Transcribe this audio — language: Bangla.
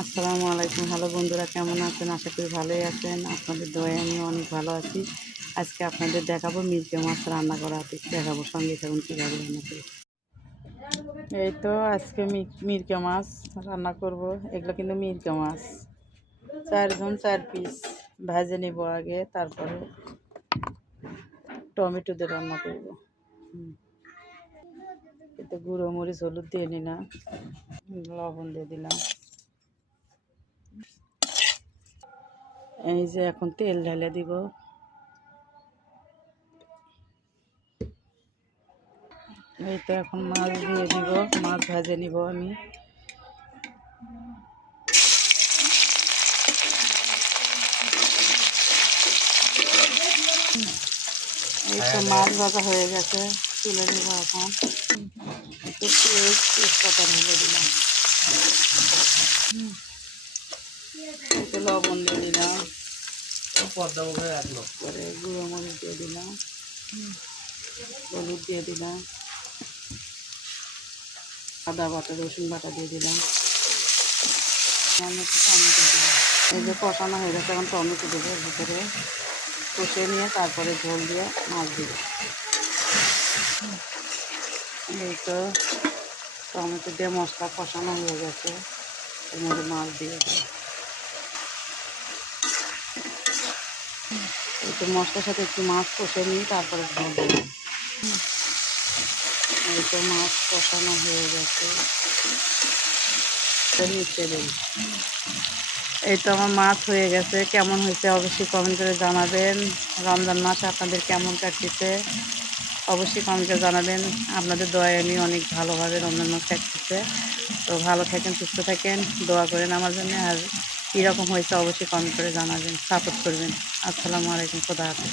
আসসালামু আলাইকুম। হ্যালো বন্ধুরা, কেমন আছেন? আশা করি ভালোই আছেন। আপনাদের দয়ায় আমিও অনেক ভালো আছি। আজকে আপনাদের দেখাবো মিরকে মাছ রান্না করা দেখাবো। সঙ্গে থাকুন কীভাবে রান্না করি। এই তো আজকে মিরকে মাছ রান্না করব। এগুলো কিন্তু মিরকে মাছ, 4 পিস ভেজে নিব আগে, তারপরে টমেটো দিয়ে রান্না করব। এতে গুঁড়ো মরিচ হলুদ দিয়ে নিলাম, লবণ দিয়ে দিলাম। এই যে এখন তেল ঢেলে দিব। এই তো এখন মাছ দিয়ে দিব, মাছ ভেজে নিব আমি। এই তো মাছ ভাজা হয়ে গেছে, তুলে নেব এখন। একটু তেজপাতা ঢেলে দিলাম, একটু লবণ দিয়ে দিলাম, পরে গুঁড়ো মরিচ দিয়ে দিলাম, হলুদ দিয়ে দিলাম, আদা বাটা রসুন বাটা দিয়ে দিলাম, একটু টমেটো দিলাম। এই যে কষানো হয়ে গেছে, এখন টমেটো দেবো ভিতরে, কষে নিয়ে তারপরে ঝোল দিয়ে মাছ দিব। এই তো টমেটো দিয়ে মশলা কষানো হয়ে গেছে, এর মধ্যে মাছ দিয়ে দেবো। একটু মশলার সাথে একটু মাছ কষে নিয়ে তারপরে ঝোল দেবো। এই তো মাছ কষানো হয়ে গেছে, নিচে দেব। এই তো আমার মাছ হয়ে গেছে, কেমন হয়েছে অবশ্যই কমেন্ট করে জানাবেন। রমজান মাস আপনাদের কেমন কাটতেছে অবশ্যই কমেন্ট করে জানাবেন। আপনাদের দোয়ায় আমি অনেক ভালোভাবে রমজান মাস কাটতেছে। তো ভালো থাকেন, সুস্থ থাকেন, দোয়া করেন আমার জন্য। আর কীরকম হয়েছে অবশ্যই কমেন্ট করে জানাবেন, সাপোর্ট করবেন। আসসালামু আলাইকুম, খোদা হাফেজ।